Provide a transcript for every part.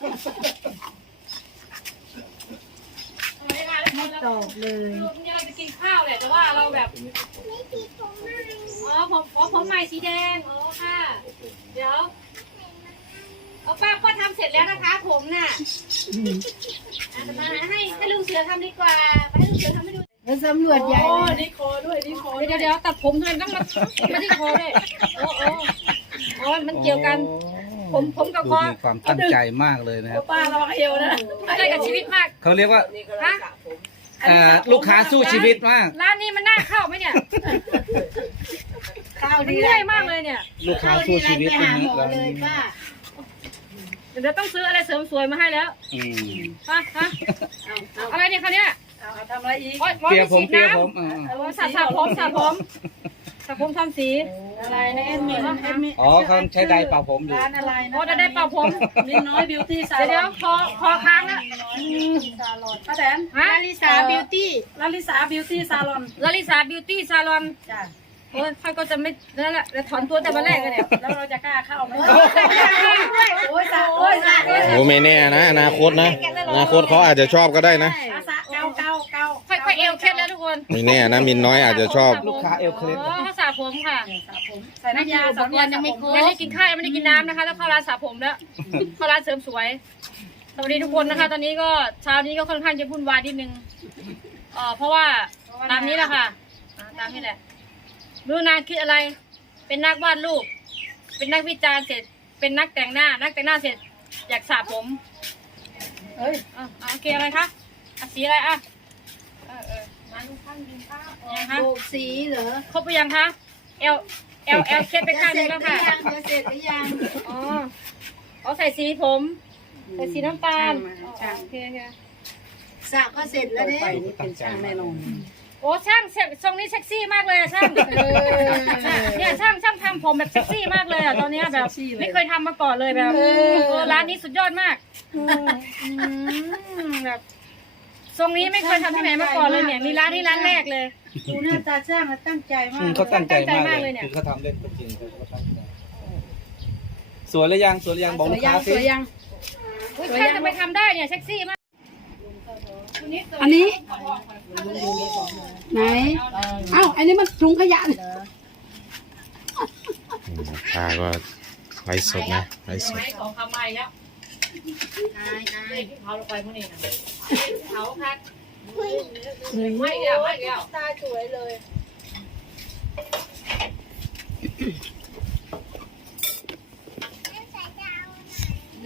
ไม่ตอบเลยเนี่ยเราจะกินข้าวแหละแต่ว่าเราแบบอ๋อผมอ๋อผมใหม่สีแดงอ๋อค่ะ เดี๋ยวเอาป้าป้าทำเสร็จแล้วนะคะ ผมน่ะอะมาให้ให้ลุงเสือทำดีกว่าไปให้ลุงเสือทำให้ดูแล้วสำรวจใหญ่โอ้เลยนี่คอด้วยนี่คอเดี๋ยวเดี๋ยวตัดผมทำไมต้องมามาที่คอด้วยโอ้โอ้อ๋อมันเกี่ยวกัน ผมผมกับดูคอมีความตั้งใจมากเลยนะครับป้าระวังเอวนะได้กับชีวิตมาก เขาเรียกว่านี่ก็รักษาผมเอ่อลูกค้าสู้ชีวิตมาก ร้านนี้มันน่าเข้าไหมเนี่ยข้าวมันดีเมื่อยมากเลยเนี่ย ลูกค้าข้าวสู้ดีไรชีวิตไปนะหาฮะหมอเราเลยป้าเดี๋ยวต้องซื้ออะไรเสริมสวยมาให้แล้วอืมฮะฮะเอาเอาอะไรเนี่ยคะเนี่ยเอาเอาทำอะไรอีกโอ๊ยเปียผมฉีดเปียน้ำผมอ่าโอ้ยสระสระผมสระผม สระผมทำสี อะไรนะเอ็มมี่นะเอ็มมี่อ๋อเขาใช้ไดร์เป่าผมอยู่ ร้านอะไรนะโอ้จะได้เป่าผมนี่น้อยบิวตี้ซาเดี๋ยวลเดี๋อยนวคอคอค้างแล้วป้าแตนฮะลาลิสาบิวตี้ลาลิสาบิวตี้ซาลอนลาลิสาบิวตี้ซาลอนจ้ะโอ้ยค่อยก็จะไม่นั่นแหละแล้วถอนตัวแต่วันแรกเลยเนี่ยแล้วเราจะกล้าเข้าไหมโอ้ยสาโอ้ยสาโอ้ไม่แน่นะอนาคตนะอนาคตเขาอาจจะชอบก็ได้นะอาสะเกาเกาเกา ค่อยค่อยเอวเคล็ดแล้วทุกคนไม่แน่นะมินน้อยอาจจะชอบลูกค้าเอวเคล็ดโอ้เขาสระผมค่ะใส่น้ำยาสองวันยังไม่ครบยังไม่กินข้าวยังไม่ได้กินน้ำนะคะ แล้วเข้าร้านสระผมแล้วเข้าร้านเสริมสวยสวัสดีทุกคนนะคะ ตอนนี้ก็เช้านี้ก็ค่อนข้างจะวุ่นวายนิดนึงเอ่อเพราะว่าตามนี้แหละค่ะอ่าตามนี้แหละรู้นางคิดอะไร เป็นนักวาดรูป เป็นนักวิจารณ์เสร็จ เป็นนักแต่งหน้า นักแต่งหน้าเสร็จ อยากสระผมเฮ้ยอะอะโอเคอะไรคะอะสีอะไรอะเออ เออมาดูข้างดินข้าวยังคะโบกสีเหรอครบไปยังคะเอลเอลเอลเคสไปข้างหนึงแล้วค่ะเสร็จหรือยังอ๋อเอาใส่สีผมใส่สีน้ำตาลช่างมาช่างโอเคโอเคสระก็เสร็จแล้วต่อเนี่ยไปนี่เป็นช่างแน่นอนโอ้ช่างเซ็กทรงนี้เซ็กซี่มากเลยอะช่างเนี่ยช่างช่างทำผมแบบเซ็กซี่มากเลยอะตอนเนี้ยแบบไม่เคยทำมาก่อนเลยแบบเออร้านนี้สุดยอดมากอืมแบบ ทรงนี้ไม่เคยทำที่ไหนมาก่อนเลยเนี่ย มีร้านนี้ร้านแรกเลย ดูหน้าตาช่างแล้วตั้งใจมาอืกมเขาตั้งใจมากตั้งใจมากเลเลยยเนี่ยคือเขาทำเล่นก็จริงแต่เขาตั้งใจสวยหรือยังสวยหรือยังบอกสลูวยกยัค้างสิสวยยังอุ๊ยใครจะไปทำได้เนี่ยเซ็กซี่มากอันนี้ ไหนเอ้าอันนี้มันถุงขยะตาก็ไลฟ์สดนะไลฟ์สดไม้ของคำใหม่แล้ว เด็กเผาลงไปพวกนี้นะเผาพักไม่เดียวไม่เดียวตาสวยเลย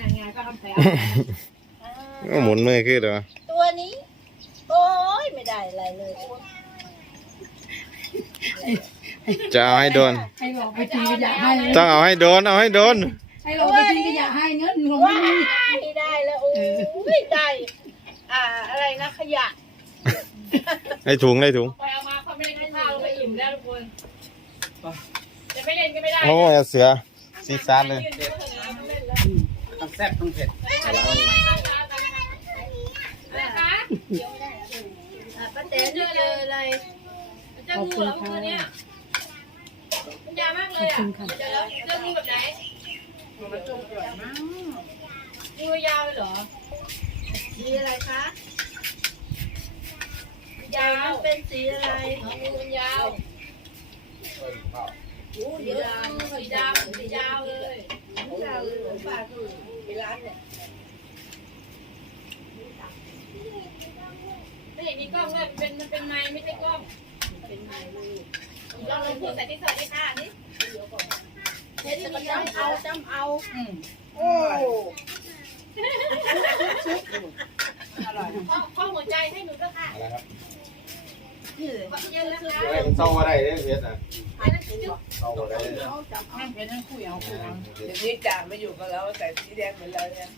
ยังไงก็ทำแผลก็หมุนมือขึ้นเหรอตัวนี้ โอ้ยไม่ได้อะไรเลยจะเอาให้โดนให้บอกไปทิ้งขยะให้ต้องเอาให้โดน เอาให้โดน ให้เราไปทิ้งขยะให้เงินลงไม่มีไม่ได้แล้วโอ้ยได้อ่าอะไรนะขยะให้ถุงให้ถุง ไปเอามาเขาไม่ได้กินข้าวเราไปอิ่มแล้วทุกคนจะไม่เล่นก็ไม่ได้โอ้ยเสือซีซาร์เลยทั้งแซ่บทั้งเผ็ดนะคะป้าแตนเจออะไรจะงูเหรอเมื่อคืนเนี้ยมันยาวมากเลยอะเจอแล้วเจองูแบบไหน งูยาวเลยเหรอ สีอะไรคะยาวเป็นสีอะไรงูมันยาวโอ้เยอะสีดำสียาวเลยยาวเลยหลวงป้าคือไปร้านเนี่ยไม่เห็นมีกล้องเลยเป็นมันเป็นไม้ไม่ใช่กล้องลองลองพูดใส่ที่สวัสดีค่ะนี่ เห็นก็จำเอาจำเอาโอ้ข้อข้อหัวใจให้หนูด้วยค่ะอะไรครับนี่เลยขอบคุณเยอะนะคะเศร้าอะไรเนี่ยเพชรอะอันนั้นจุ๊บเศร้าอะไรนั่งเป็นนั่งคุยเอาคุยเอาเดี๋ยวนี้จ่าไม่อยู่กับเราแต่สีแดงเหมือนเราเนี่ย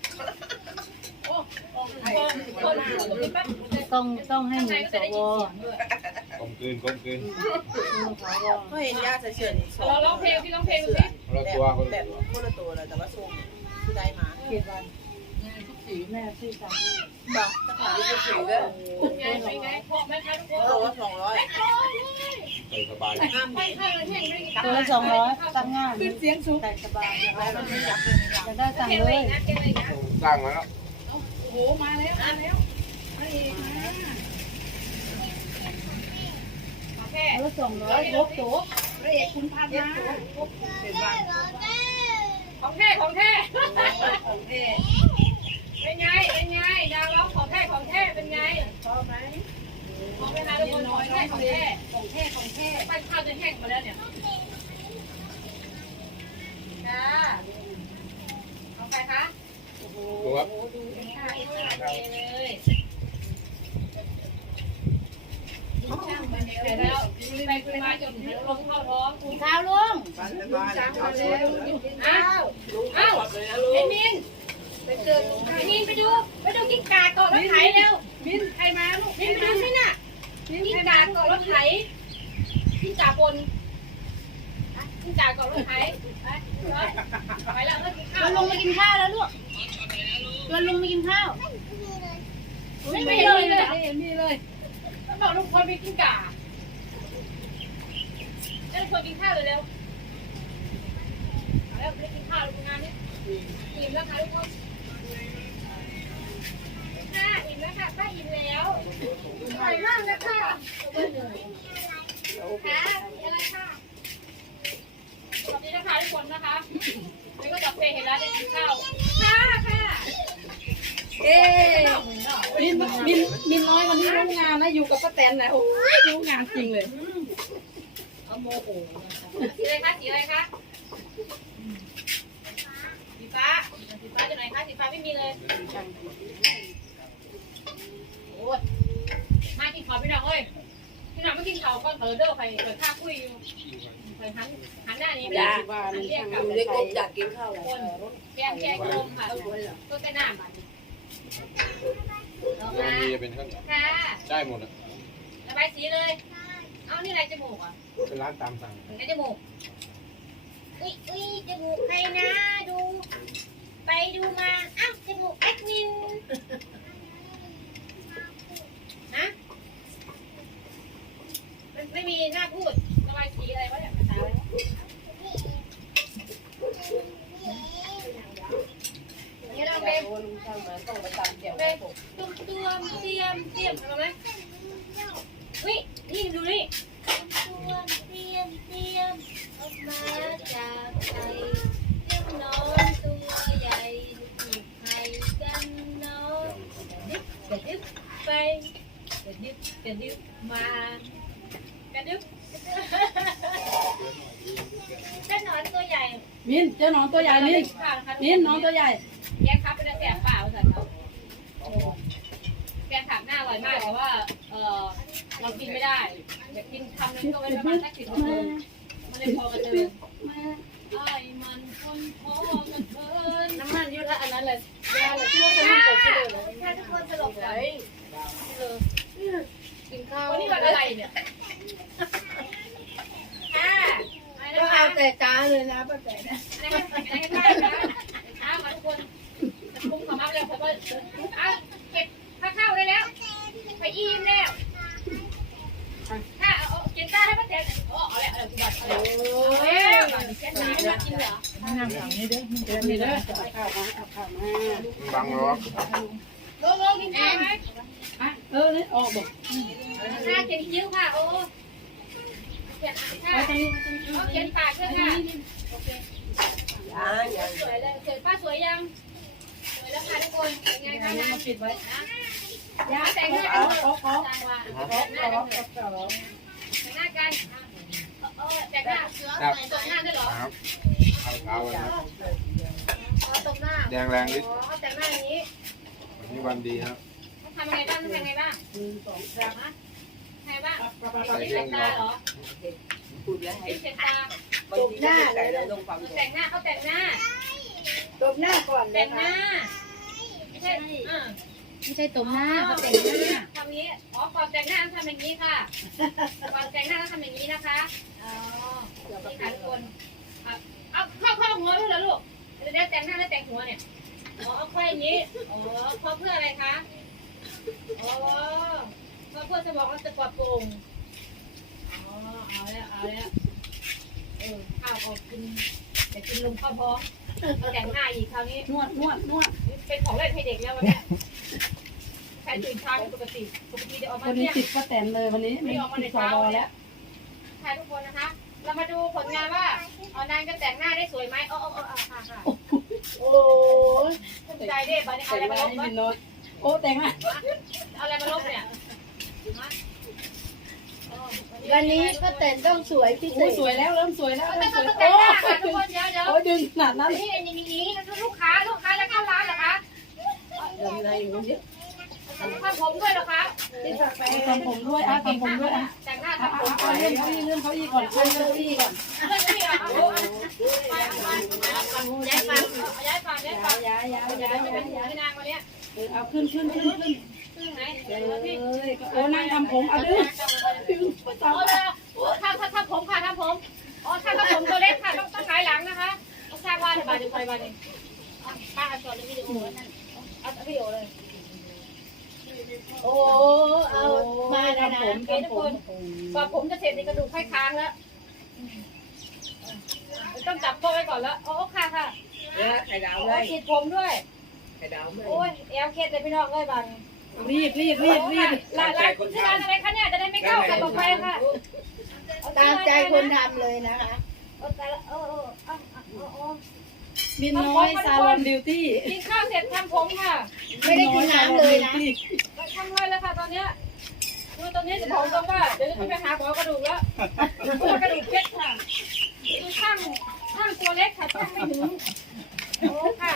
โอ้โหคนคนคนปั๊บต้องต้องให้หนูสวกลมกลืนกลมกลืนก็เห็นญาติเฉยเราร้องเพลงที่ร้องเพลงสิ ละตัวคนแบละบตัวคนละตัวเลยแต่ว่าทรงคือได้มาเจ็ดวันสีแม่ที่สั่งบอกจะขายที่สีก็ไงไปไงเพราะแม่ค้าทุกคนโลละสองร้อยใส่สบายห้ามไปข้างเลยเพ่งไม่ได้ตัวละสองร้อยตั้งง่ายเสียงสูงใส่สบายแล้วมันไม่อยากจะได้สั่งเพ่งเลเลยยนะเพ่งเลยนะสร้างมาแล้วโอ้โหมาแล้วมาแล้วพระเอกมาโอเคแล้วสองร้อยลบโต๊ะ พระเอกคุณพันมาเป็นว่าของแท้ของแท้ของเท่เป็นไง เป็นไง ดาวร้องของแท้ของแท้เป็นไงชอบไหมของเป็นอะไรทุกคนของแท้ของแท้ของแท้ของแท้ไปข้าวจะแห้งมาแล้วเนี่ยจ้าเอาไปคะตัวค่ะเลยไปแล้วไปคุยมาจน ลงเข้าท้องเท้าลุงบ้านบ้านเขาเร็วอ้าวลุงเอาเลยนะลุไอ้งมินไปเจอไอ้มินไปดูไปดูกิ้งก่าเกาะรถไถเร็วมินใครมาลูกมินไปดูสิน่ะกิ้งก่าเกาะรถไถกิ้งก่าบนกิ้งก่าเกาะรถไถไปไปแล้วก็กินข้าชววนลุงมากินข้าวแล้วลูกชวนลุงมากินข้าวไม่ไปเลยเลยไม่เห็นมีเลยต้องบอกลุงพลไปกิ้งก่า เจ้าคนกินข้าวเลยเร็วแล้วไปกินข้าวทำงานนี้อิ่มแล้วค่ะทุกคนค่ะอิ่มแล้วค่ะป้าอิ่มแล้วอร่อยมากเลยค่ะค่ะอะไรค่ะสวัสดีนะคะทุกคนนะคะนี่ก็จับเพลเห็นแล้วได้กินข้าวค่ะค่ะเอ๊มินมินมินน้อยวันนี้รู้งานนะอยู่กับป้าแตนนะโอ้ยรู้งานจริงเลย สีอะไรคะสีอะไรคะสีฟ้าสีฟ้าจะไหนคะสีฟ้าไม่มีเลยโอ้ยมากินข้าวพี่น้องเอ้ยพี่น้องไม่กินข้าวก็เถอะเด้อไปเปิดข้าวคุยอยู่ไปหันหันหน้านี้ไปเลยหันเรียกกับลุงเล็กกบอยากกินข้าวคนแกงแกงลมค่ะก็เป็นหน้ามันออกมามีเป็นข้าวค่ะได้หมดอะระบายสีเลย เอานี่อะไรจมูกอะเป็นร้านตามสั่งไอ้จมูก อุ้ยอุ้ยจมูกใครนะดู ไปดูมาอ้าวจมูกแอดมินฮะมันไม่มีหน้าพูดระบายสีอะไรวะเนี่ยภาษาอะไรวะนี่เราเป็น ลุงช่างมาต้องไปตำเจียว เป็นตุ้มเตียมเตียมเตียมทำไหมอุ้ยนี่ดูนี่ตุ้มเตียมเตียมออกมาจากไข่เจ้าน้องตัวใหญ่ถูกไข่กันน้องกระดึบไปกระดึบ กระดึบมากระดึบเจ้าหนอนตัวใหญ่มินเจ้าน้องตัวใหญ่มินมินน้องตัวใหญ่แกงคับเป็นแสบเปล่าสันเขาแกงถักหน้าอร่อยมากแต่ว่าเออเรากินไม่ได้อยากกินคำนึงก็ไว้ประมาณสักสิบนาทีมันเลยพอกระเทินไอ้มันคนพอกระเทินน้ำมันเยอะแล้วอันนั้นเลยยาเลยที่ว่าจะมีกดที่เลยถ้าทุกคนสลบเลย กินข้าววันนี้วันอะไรเนี่ยค่ะอะไรก็นะเอาคะแต่จ้าเลยนะป้าแตนนะอะไรกันอะไรกันได้นะช้ามาทุกคนคุ้มขมับแล้วเพราะว่าเอาเก็บข้าวเข้าได้แล้ว ไปอิ่มแล้วถ้าเอาเก็บตาให้ป้าแตนโอ้เอาแล้วเอาแล้วเอาแล้วเอาแล้วเก็บตาให้ป้ากินเหรอนั่งฝั่งนี้เด้อเดินนี่เด้อเอาข้าวมาเอาข้าวมาบังรอลงลงกินข้าวไหมอะเออนี่ออกบอก ข้าเขียนคิ้วค่ะ โอ้เขียนค่ะไว้ตรงนี้เอาเขียนปากด้วยค่ะโอเคย่าอย่าสวยเลยสวยป้าสวยยัง สวยแล้วค่ะทุกคนเป็นไงคะนะมาปิดไว้ยาแต่งหน้ากันขอขอแต่งว่าขอแต่งหน้ากันขอขอแต่งหน้ากันเออแต่งหน้าตบหน้าด้วยเหรอครับเอาเอาวันนี้อ๋อตบหน้าแดงแรงนิดอ๋อแต่งหน้าอย่างนี้วันนี้วันดีครับทำยังไงบ้างทำยังไงบ้างหนึ่งสองสาม ฮะไงบ้างใส่เป็นเครื่เช็องดรตาอเหรอพูดแล้วให้เป็นเช็ดตาบางทีก็ใส่แล้วลงความแต่งหน้าเขาแต่งหน้า ตบหน้าก่อนเลแต่ยงหน้า ไม่ใช่อ่าไม่ใช่ตบหน้าเขาแต่งหน้าทำนี้ อ๋อก่อนแต่งหน้าต้องทำอย่างนี้ค่ะก่อนแต่งหน้าต้องทำอย่างนี้นะคะ อ๋อนี่ค่ะทุกคนครับเอาเข้าเข้าหัวด้วยเหรอลูกเดี๋ยวแต่งหน้าแล้วแต่งหัวเนี่ย อ๋อเอาค่อยอย่างนี้ อ๋อเพราะเพื่ออะไรคะ อ๋อ เพราะเพื่อสมองเราจะปลอดโปร่งอ๋อเอาแล้วเอาแล้วเออข้าวขอบคุณแต่กินลงข้าวท้องแต่งหน้าอีกคราวนี้นวดนวดนวดเป็นของเล่นให้เด็กแล้ววันเนี้ยใครตื่นเช้าเป็นปกติปกติเดี๋ยวออกมาวันนี้เที่ยง ติดป้าแตนเลยวันนี้ไม่ติดสอรอแล้วใช่ทุกคนนะคะ เรามาดูผลงานว่าเอานางจะแต่งหน้าได้สวยไหมเออเออเออค่ะค่ะโอ้ยภูมิใจเด้บันนี้เอาแต่อะไรงมาหลน้าบให้วะมินน้อยโอ้แต่งหน้าเอาอะไรมาลบเนี่ย วันนี้ก็แต่งต้องสวยพิเศโอ้ษสวยแล้วเริ่มสวยแล้วไม่เริ่มต้องสวยแต่งโอ้หน้าค่ะทุกคนเดี๋ยวเดี๋ยวโอ้ดึงขนาดนั้นนี่อย่างนี้นี้ลูกค้าลูกค้าจะเข้าร้านเหรอคะทำอะไรอยู่เนี่ยทำผมด้วยเหรอคะทำผมด้วยอะทำผมด้วยอะแต่งหน้าอะทำผมอะเลื่อนเขาอีเลื่อนเขาอีก่อนเลื่อนเขาอีก่อนเรื่องนี้เหรอคะไปไปย้ายฝั่งย้ายฝั่งย้ายฝั่งย้ายย้ายย้ายเป็นย้ายหัวย้ายที่นางวันเนี้ยเอาขึ้นขึ้นขึ้นขึ้น โอ้นั่งทำผมเอาดึงดึงเอาเลยถ้าถ้าถ้าผมค่ะถ้าผมอ๋อถ้าถ้าผมตัวเล็กค่ะต้องต้องหงายหลังนะคะต้องสร้างบ้านบาดเดี๋ยวคอยบาดนี่ป้าเอาจอดในวิดีโอนั่นเอาวิดีโอเลยโอ้เอามาแล้วทำนะผมทำผมกว่าผมจะเสร็จในกระดูกไขค้างแล้วต้องจับโต๊ะไว้ก่อนแล้วโอ้ค่ะค่ะเนี่ยไข่ดาวโอ้เลยฉีดผมด้วยไข่ดาวเลยโอ้ยแอลเคสเลยพี่น้องเลยบาง รีบรีบรีบรีบร้านร้านที่ร้านอะไรคะเนี่ยจะได้ไม่เข้ากันต่อไปค่ะตามใจคนทำเลยนะคะเออแต่ละเออเออเออเออเออมินน้อยซาลอนบิวตี้กินข้าวเสร็จทำผมค่ะ ไม่ได้กินน้ำเลยนะทำเลยแล้วค่ะตอนเนี้ยดูตอนนี้จะผมตรงว่าเดี๋ยวจะไปหาหมอกระดูกแล้วกระดูกเพชรค่ะดูช่างช่างตัวเล็กค่ะช่างไม่ถึงโอ้ค่ะ